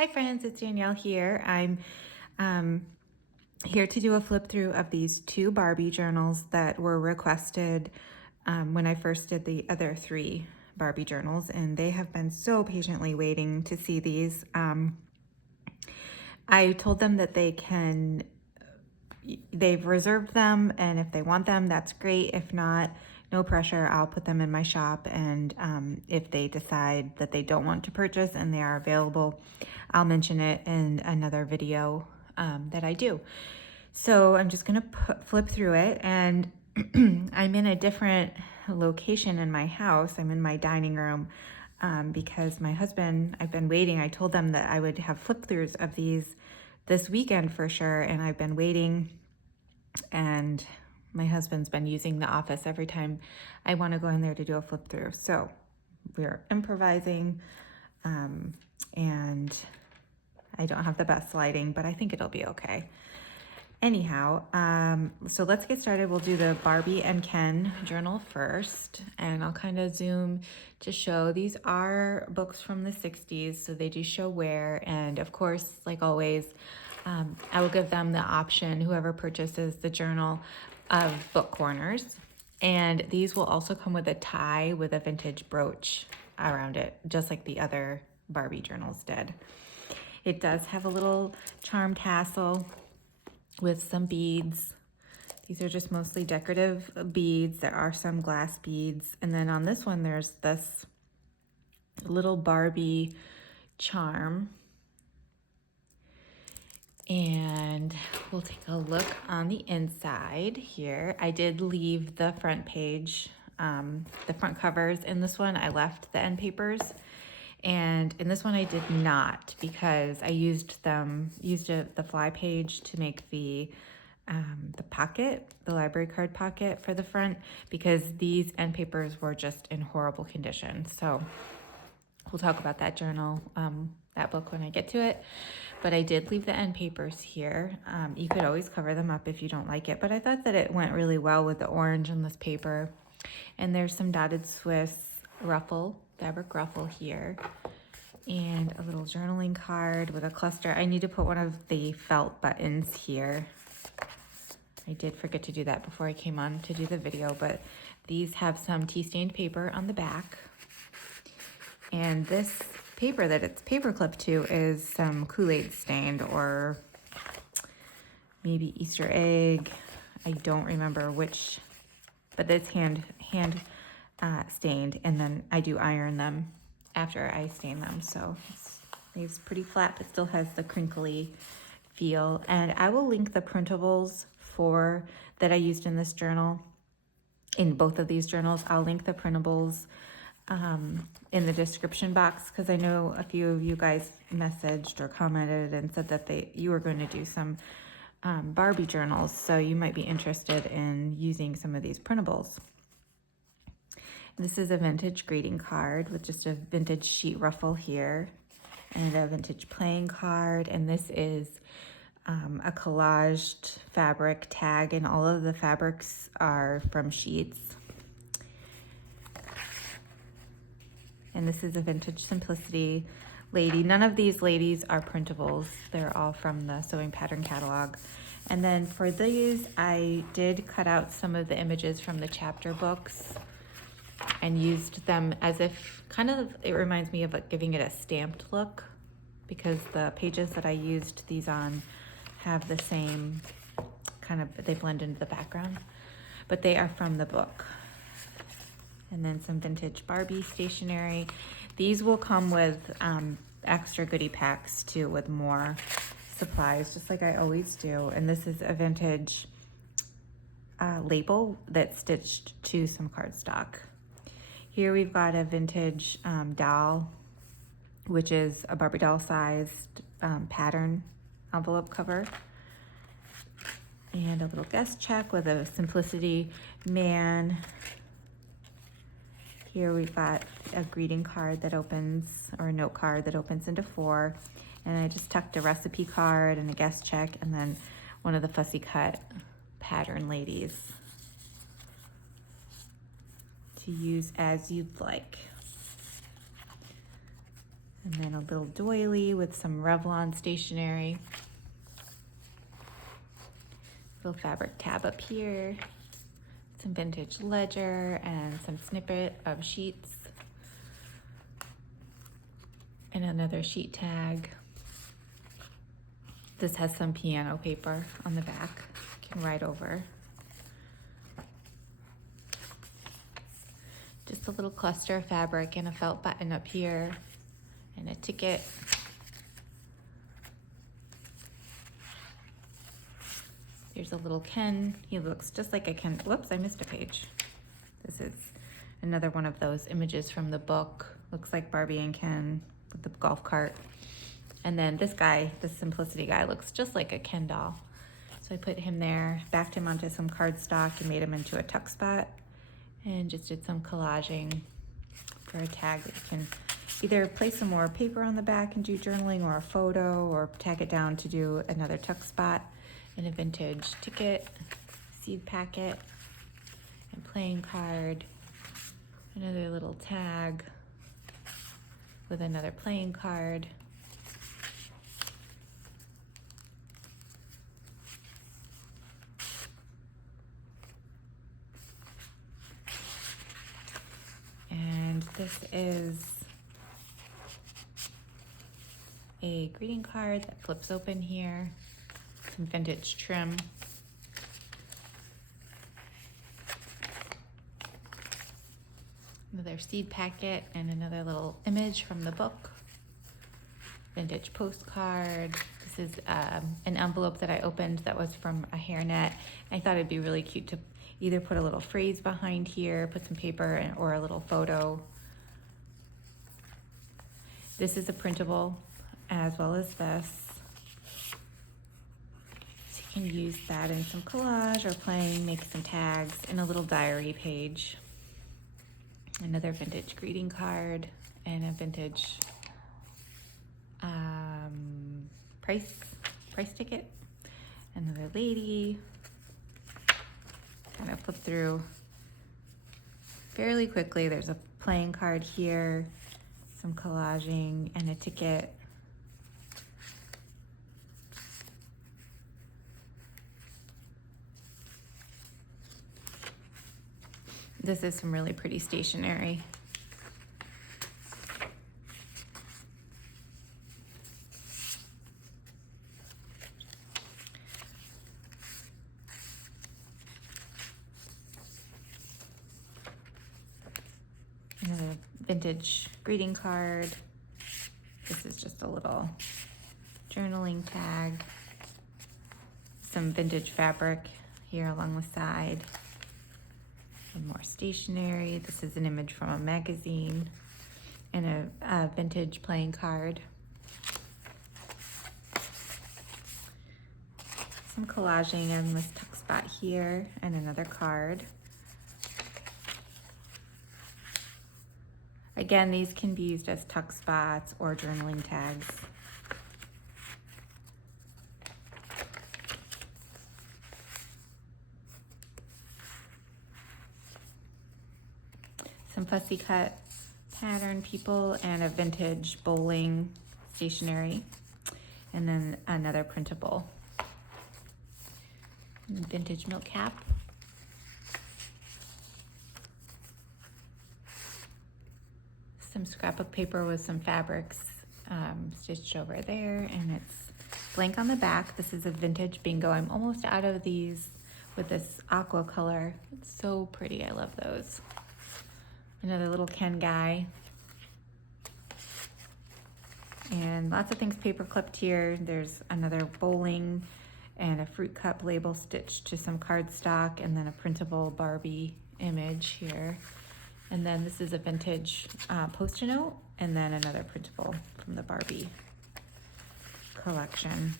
Hi friends, it's Danielle here. I'm here to do a flip through of these two Barbie journals that were requested when I first did the other three Barbie journals, and they have been so patiently waiting to see these. I told them that they've reserved them, and if they want them, that's great. If not, no pressure. I'll put them in my shop, and if they decide that they don't want to purchase and they are available, I'll mention it in another video that I do. So I'm just gonna flip through it, and I'm in a different location in my house. I'm in my dining room because my husband, I've been waiting. I told them that I would have flip throughs of these this weekend for sure, and I've been waiting, and my husband's been using the office every time I want to go in there to do a flip through. So we're improvising, and I don't have the best lighting, but I think it'll be okay. Anyhow, so let's get started. We'll do the Barbie and Ken journal first, and I'll kind of zoom to show these are books from the 60s, so they do show wear, and of course, like always, I will give them the option, whoever purchases the journal, of book corners, and these will also come with a tie with a vintage brooch around it, just like the other Barbie journals did. It does have a little charm tassel with some beads. These are just mostly decorative beads. There are some glass beads. And then on this one, there's this little Barbie charm. And we'll take a look on the inside here. I did leave the front page, the front covers. In this one, I left the end papers. And in this one I did not, because I used the fly page to make the pocket, the library card pocket for the front, because these end papers were just in horrible condition. So we'll talk about that journal, that book when I get to it. But I did leave the end papers here. You could always cover them up if you don't like it, but I thought that it went really well with the orange on this paper. And there's some dotted Swiss fabric ruffle here, and a little journaling card with a cluster. I need to put one of the felt buttons here. I did forget to do that before I came on to do the video, but these have some tea stained paper on the back. And this paper that it's paper clipped to is some Kool-Aid stained, or maybe Easter egg. I don't remember which, but it's hand stained, and then I do iron them after I stain them, so it's pretty flat but still has the crinkly feel. And I will link the printables that I used in this journal, in both of these journals. I'll link the printables in the description box, because I know a few of you guys messaged or commented and said that you were going to do some Barbie journals, so you might be interested in using some of these printables. This is a vintage greeting card with just a vintage sheet ruffle here, and a vintage playing card. And this is a collaged fabric tag, and all of the fabrics are from sheets. And this is a vintage simplicity lady. None of these ladies are printables. They're all from the Sewing Pattern catalog. And then for these, I did cut out some of the images from the chapter books and used them as if, it reminds me of giving it a stamped look, because the pages that I used these on have the same they blend into the background, but they are from the book. And then some vintage Barbie stationery. These will come with extra goodie packs too, with more supplies, just like I always do. And this is a vintage label that's stitched to some cardstock. Here we've got a vintage doll, which is a Barbie doll sized pattern envelope cover. And a little guest check with a Simplicity man. Here we've got a greeting card that opens, or a note card that opens into 4. And I just tucked a recipe card and a guest check, and then one of the fussy cut pattern ladies to use as you'd like. And then a little doily with some Revlon stationery. Little fabric tab up here. Some vintage ledger and some snippet of sheets. And another sheet tag. This has some piano paper on the back. You can write over. Just a little cluster of fabric and a felt button up here and a ticket. There's a little Ken. He looks just like a Ken. Whoops, I missed a page. This is another one of those images from the book. Looks like Barbie and Ken with the golf cart. And then this guy, the Simplicity guy, looks just like a Ken doll. So I put him there, backed him onto some cardstock and made him into a tuck spot. And just did some collaging for a tag that you can either place some more paper on the back and do journaling, or a photo, or tag it down to do another tuck spot, and a vintage ticket, seed packet, and playing card, another little tag with another playing card. And this is a greeting card that flips open here. Some vintage trim. Another seed packet and another little image from the book. Vintage postcard. This is an envelope that I opened that was from a hairnet. I thought it'd be really cute to either put a little phrase behind here, put some paper, or a little photo. This is a printable, as well as this. So you can use that in some collage or playing, make some tags, and a little diary page. Another vintage greeting card and a vintage price ticket. Another lady. Kind of flip through fairly quickly. There's a playing card here, some collaging, and a ticket. This is some really pretty stationery. Another vintage greeting card. This is just a little journaling tag. Some vintage fabric here along the side. And more stationery. This is an image from a magazine and a vintage playing card. Some collaging in this tuck spot here and another card. Again, these can be used as tuck spots or journaling tags. Some fussy cut pattern people and a vintage bowling stationery, and then another printable. Vintage milk cap. Some scrapbook paper with some fabrics stitched over there, and it's blank on the back. This is a vintage bingo. I'm almost out of these with this aqua color. It's so pretty. I love those. Another little Ken guy. And lots of things paper clipped here. There's another bowling and a fruit cup label stitched to some cardstock, and then a printable Barbie image here. And then this is a vintage Post-it note, and then another printable from the Barbie collection.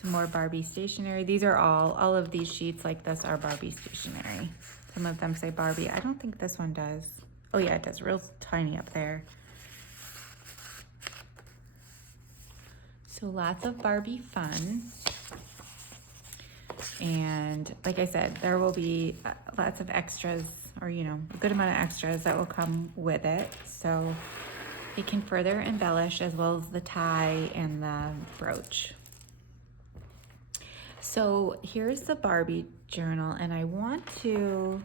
Some more Barbie stationery. These are all of these sheets like this are Barbie stationery. Some of them say Barbie. I don't think this one does. Oh yeah, it does, real tiny up there. So lots of Barbie fun. And like I said, there will be lots of extras, or a good amount of extras that will come with it. So it can further embellish, as well as the tie and the brooch. So here's the Barbie journal, and I want to,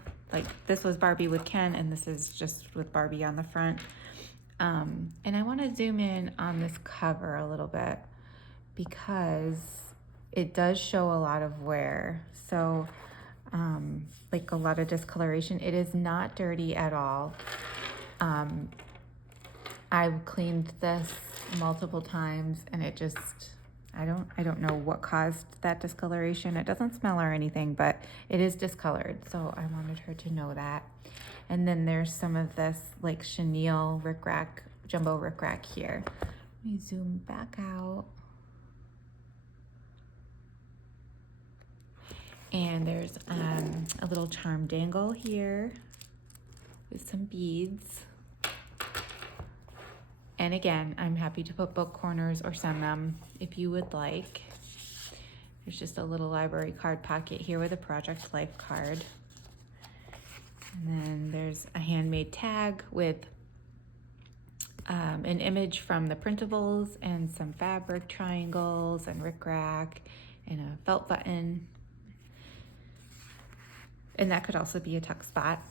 this was Barbie with Ken, and this is just with Barbie on the front. And I want to zoom in on this cover a little bit because it does show a lot of wear. So like a lot of discoloration. It is not dirty at all. I've cleaned this multiple times, and it just, I don't know what caused that discoloration. It doesn't smell or anything, but it is discolored. So I wanted her to know that. And then there's some of this like chenille rickrack, jumbo rickrack here. Let me zoom back out. And there's a little charm dangle here with some beads. And again, I'm happy to put book corners or send them if you would like. There's just a little library card pocket here with a Project Life card. And then there's a handmade tag with an image from the Printables and some fabric triangles and rickrack and a felt button. And that could also be a tuck spot.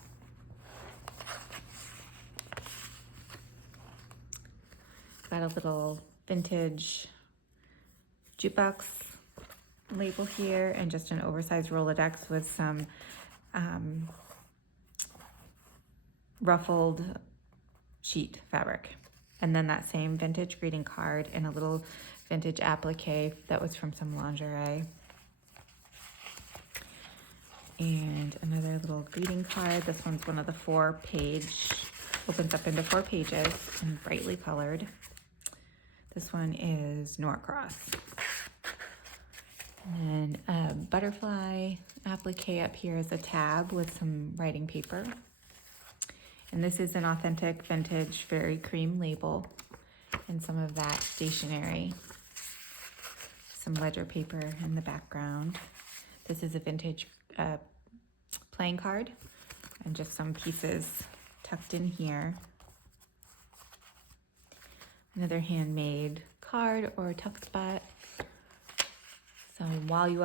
Got a little vintage jukebox label here and just an oversized Rolodex with some ruffled sheet fabric. And then that same vintage greeting card and a little vintage applique that was from some lingerie. And another little greeting card. This one's one of the 4-page, opens up into 4 pages and brightly colored. This one is Norcross. And then a butterfly applique up here is a tab with some writing paper. And this is an authentic vintage fairy cream label and some of that stationery. Some ledger paper in the background. This is a vintage playing card and just some pieces tucked in here. Another handmade card or tuck spot. So while you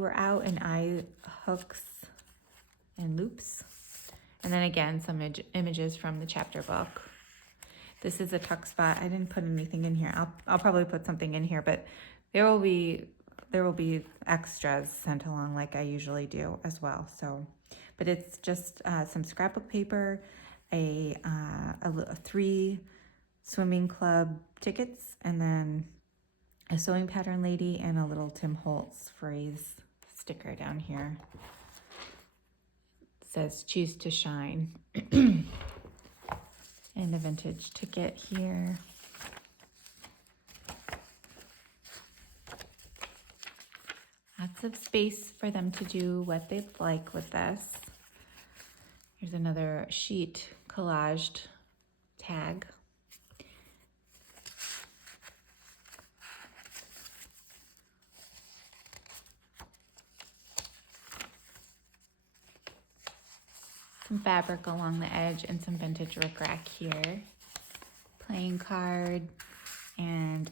were out, and eye hooks and loops. And then again, some images from the chapter book. This is a tuck spot. I didn't put anything in here. I'll probably put something in here, but there will be extras sent along like I usually do as well. So, but it's just some scrapbook paper, a 3 swimming club tickets, and then a sewing pattern lady and a little Tim Holtz phrase sticker down here. It says choose to shine. And a vintage ticket here. Lots of space for them to do what they'd like with this. Here's another sheet collaged tag. Some fabric along the edge and some vintage rickrack here. Playing card and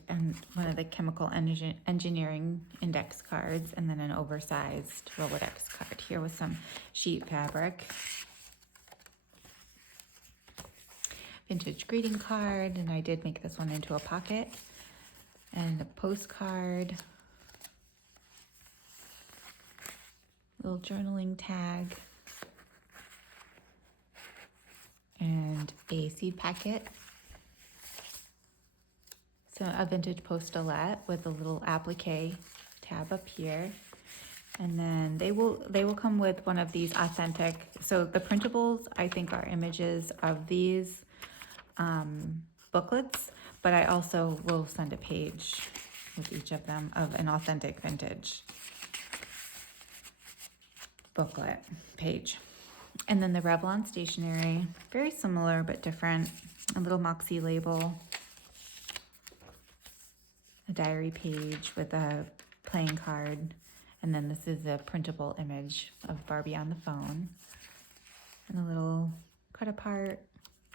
one of the chemical engineering index cards, and then an oversized Rolodex card here with some sheet fabric. Vintage greeting card, and I did make this one into a pocket. And a postcard. Little journaling tag. And a seed packet. So a vintage postulette with a little applique tab up here. And then they will come with one of these authentic, so the Printables I think are images of these booklets, but I also will send a page with each of them of an authentic vintage booklet page. And then the Revlon stationery, very similar but different. A little Moxie label, a diary page with a playing card, And then this is a printable image of Barbie on the phone. And a little cut apart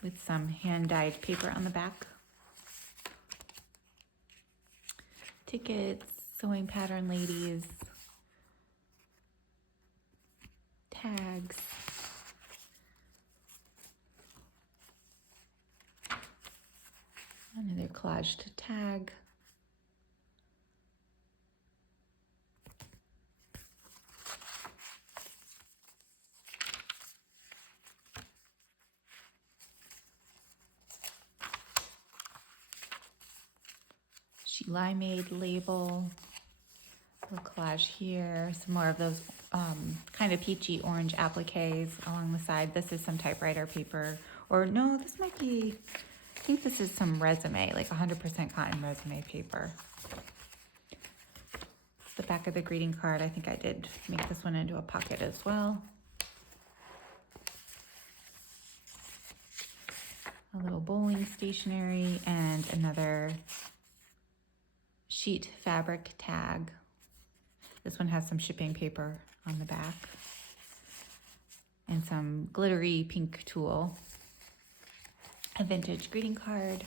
with some hand-dyed paper on the back. Tickets, sewing pattern ladies, tags, another collaged tag, she limeade label, little collage here, some more of those kind of peachy orange appliques along the side. This is some typewriter paper, or no, this might be, I think this is some resume, like 100% cotton resume paper. The back of the greeting card, I think I did make this one into a pocket as well. A little bowling stationery and another sheet fabric tag. This one has some shipping paper on the back and some glittery pink tulle. A vintage greeting card.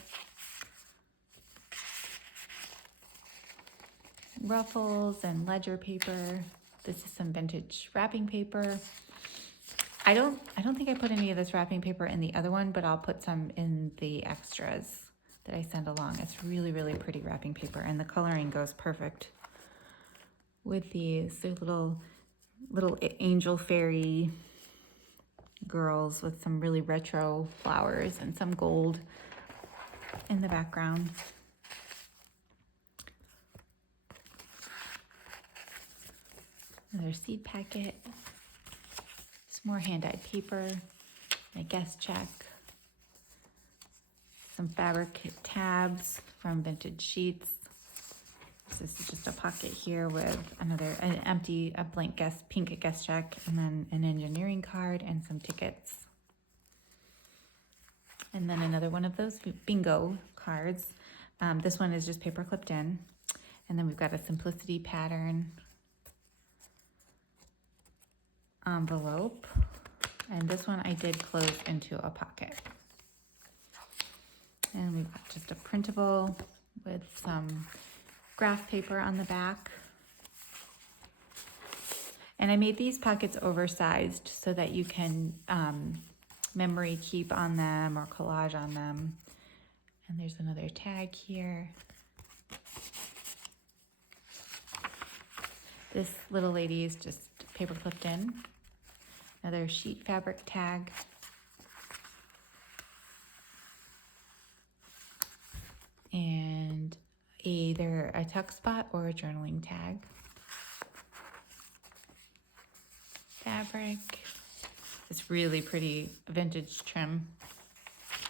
Ruffles and ledger paper. This is some vintage wrapping paper. I don't think I put any of this wrapping paper in the other one, but I'll put some in the extras that I send along. It's really, really pretty wrapping paper, and the coloring goes perfect with these. They're little angel fairy girls with some really retro flowers and some gold in the background. Another seed packet, some more hand-dyed paper, a guest check, some fabric tabs from Vintage Sheets. This is just a pocket here with a blank pink guest check, and then an engineering card and some tickets. And then another one of those bingo cards. This one is just paper clipped in. And then we've got a simplicity pattern envelope. And this one I did close into a pocket. And we've got just a printable with some graph paper on the back. And I made these pockets oversized so that you can memory keep on them or collage on them. And there's another tag here. This little lady is just paper clipped in. Another sheet fabric tag. And either a tuck spot or a journaling tag. Fabric. This really pretty vintage trim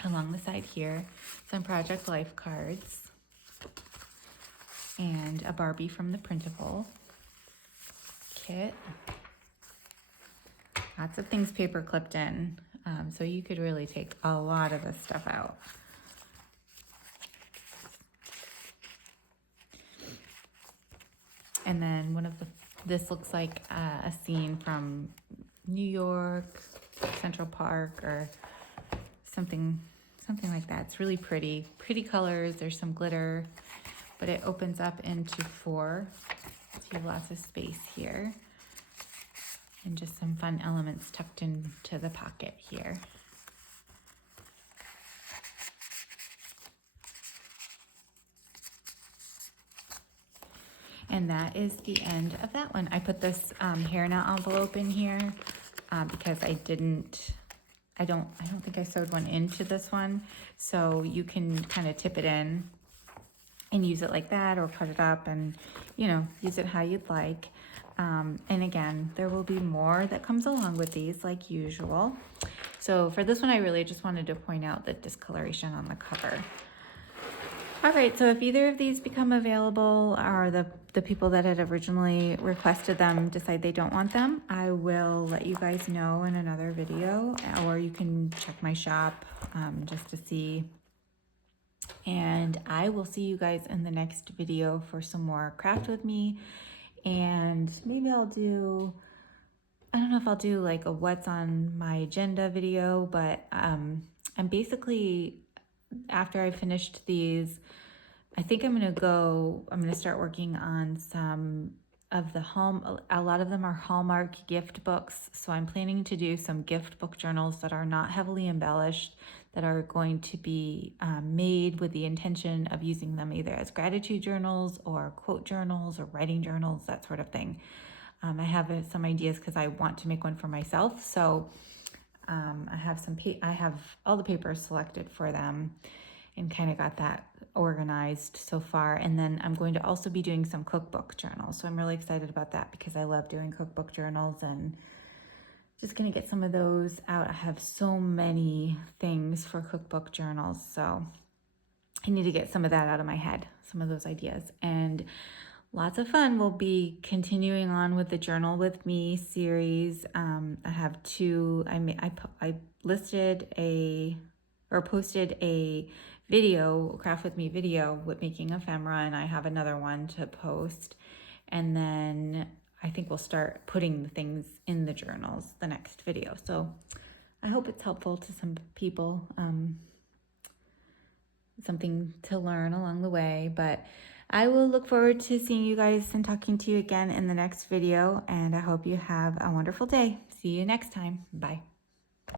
along the side here. Some Project Life cards. And a Barbie from the Printable kit. Lots of things paper clipped in. So you could really take a lot of this stuff out. And then this looks like a scene from New York, Central Park, or something like that. It's really pretty colors. There's some glitter, but it opens up into 4. So you have lots of space here, and just some fun elements tucked into the pocket here. And that is the end of that one. I put this hairnet envelope in here because I don't think I sewed one into this one. So you can kind of tip it in and use it like that, or cut it up and, use it how you'd like. And again, there will be more that comes along with these like usual. So for this one, I really just wanted to point out the discoloration on the cover. All right, so if either of these become available, or the people that had originally requested them decide they don't want them, I will let you guys know in another video, or you can check my shop just to see. And I will see you guys in the next video for some more craft with me. and maybe I'll do, I don't know if I'll do like a what's on my agenda video, but I'm basically, after I finished these, I think I'm gonna start working on some of the a lot of them are Hallmark gift books. So I'm planning to do some gift book journals that are not heavily embellished, that are going to be made with the intention of using them either as gratitude journals or quote journals or writing journals, that sort of thing. I have some ideas because I want to make one for myself. So I have all the papers selected for them and kind of got that organized so far. And then I'm going to also be doing some cookbook journals. So I'm really excited about that because I love doing cookbook journals, and just going to get some of those out. I have so many things for cookbook journals. So I need to get some of that out of my head, some of those ideas. And lots of fun. We'll be continuing on with the Journal with Me series. I have two. I listed or posted a video, Craft with Me video with making ephemera, and I have another one to post. And then I think we'll start putting the things in the journals, the next video. So I hope it's helpful to some people, something to learn along the way. But I will look forward to seeing you guys and talking to you again in the next video, and I hope you have a wonderful day. See you next time. Bye.